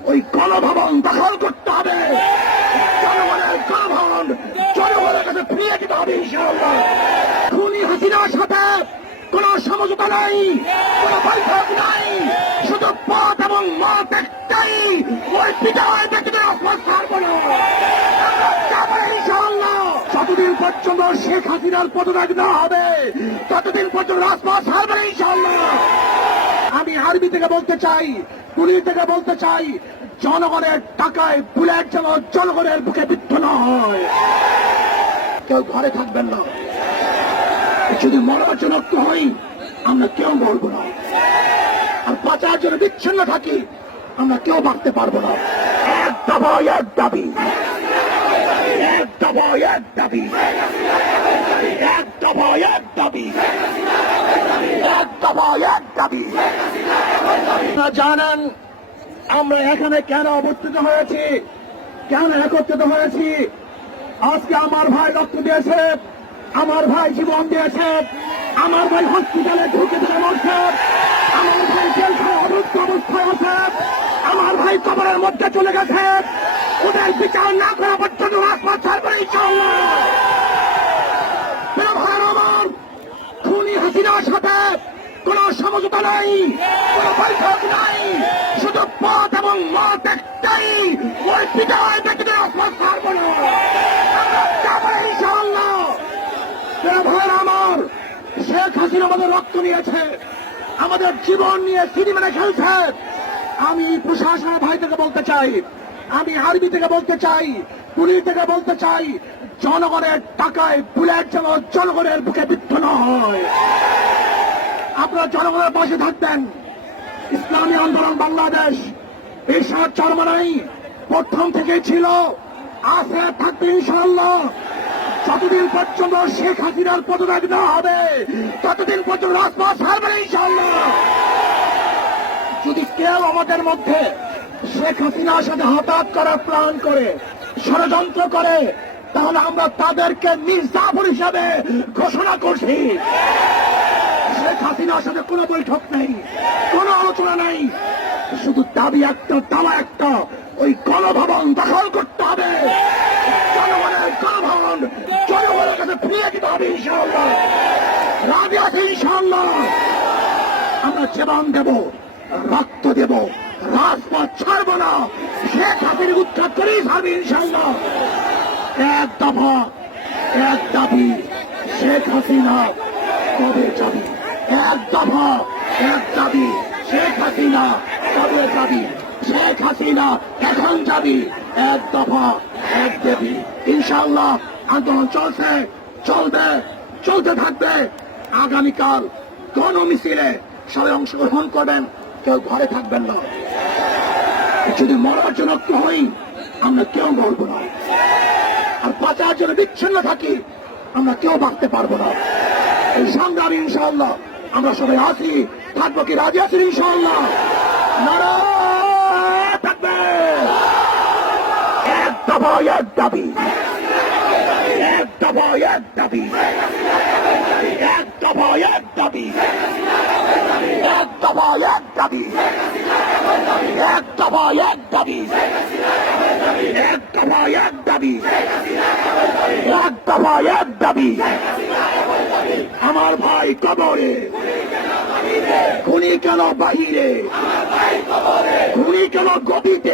ওই গণভবন দখল করতে হবে। জনগণের গণভবন, জনগণের কাছে ফিরিয়ে দিতে হবে খুনি হাসিনার সাথে কোন সমঝোতা নাই, কোন বৈঠক নাই। শুধু পথ এবং মত একটাই। ওই বিজয় ব্যক্তিদের অপরাধ ছাড়বো না যতদিন পর্যন্ত শেখ হাসিনার পদত্যাগ না হবে, ততদিন পর্যন্ত রাজপথ ছাড়বে ইনশাআল্লাহ। আমি আরবি থেকে বলতে চাই পুলিশ থেকে বলতে চাই, জনগণের টাকায় বুলেট যেন জনগণের বুকে বিদ্ধ না হয় কেউ ঘরে থাকবেন না। যদি মনোবাচনক্ত হই, আমরা কেউ বলব না। আর বাঁচার জন্য বিচ্ছিন্ন থাকি, আমরা কেউ বাঁচতে পারব না। এক দফা এক দাবি। এক দফা এক দাবি। এক এক দাবি। এক এক দাবি। জানেন, আমরা এখানে কেন অবস্থিত হয়েছি? কেন একত্রিত হয়েছি? আজকে আমার ভাই রক্ত দিয়েছে, আমার ভাই জীবন দিয়েছে, আমার ভাই হসপিটালে ঢুকে মরছে, আমার ভাই জেলখানে অবস্থ অবস্থায় আছে, আমার ভাই কবরের মধ্যে চলে গেছে। ওদের বিচার না করা পর্যন্ত রাজপথ ছাড়বে আমার খুনি হাসিনার সাথে কোন সমঝোতা নাই, কোন বৈঠক নাই। শুধু পথ এবং মত একটাই, ওই বিজয় ব্যক্তিদের অপরাধ ছাড়বো না। আমরা শেখ হাসিনা আমাদের রক্ত নিয়েছে আমাদের জীবন নিয়ে সিনেমা খেলছে। আমি প্রশাসনের ভাই থেকে বলতে চাই, আমি আর্মি থেকে বলতে চাই, পুলিশ থেকে বলতে চাই, জনগণের টাকায় বুলেট যেন জনগণের বুকে বিদ্ধ না হয় আপনারা জনগণের পাশে থাকতেন। ইসলামী আন্দোলন বাংলাদেশ এরশাদ চরমানাই প্রথম থেকে ছিল। আছে থাকবে ইনশাআল্লাহ। যতদিন পর্যন্ত শেখ হাসিনার পদত্যাগ না হবে, ততদিন পর্যন্ত রাজপথ ছাড়বে না ইনশাআল্লাহ। যদি কেউ আমাদের মধ্যে শেখ হাসিনার সাথে হঠাৎ করার প্ল্যান করে, ষড়যন্ত্র করে, তাহলে আমরা তাদেরকে মির্জাফর হিসাবে ঘোষণা করছি। হাসিনার সাথে কোনো বৈঠক নেই, কোনো আলোচনা নেই। শুধু দাবি একটা দাওয়া একটা, ওই গণভবন দখল করতে হবে। জনগণের গণভবন, জনগণের কাছে ফিরিয়ে দিতে হবে রাজি আছে আমরা জীবন দেব, রক্ত দেব, রাজপথ ছাড়ব না। শেখ হাসিনা উৎখাত করেই ছাড়বে ইনশাআল্লাহ। এক দফা, এক দাবি, শেখ হাসিনা কবে যাবি? এক দফা, এক দাবি, শেখ হাসিনা কবে যাবি শেখ হাসিনা এখন যাবি এক দফা, এক দেবী। ইনশাআল্লাহ আন্দোলন চলছে, চলবে, চলতে থাকবে। আগামীকাল গণ মিছিলে সবাই অংশগ্রহণ করবেন, কেউ ঘরে থাকবেন না। যদি মরার জন্য একটু হই, আমরা কেউ বলব না। আর বাঁচার জন্য বিচ্ছিন্ন থাকি, আমরা কেউ বাঁচতে পারব না। এই সংগ্রামী ইনশাআল্লাহ আমরা সবাই আছি। থাকব কি রাজি আছি ইনশাআল্লাহ? নারায়ণ থাকবে। এক দফা এক দাবি। এক দফা এক দাবি। এক দফা এক দাবি। এক দফা এক দাবি। এক এক দাবি। এক এক দাবি। এক দফা এক দাবি। আমার ভাই কবরে। খুনি কেন বাহিরে? খুনি কেন গদিতে?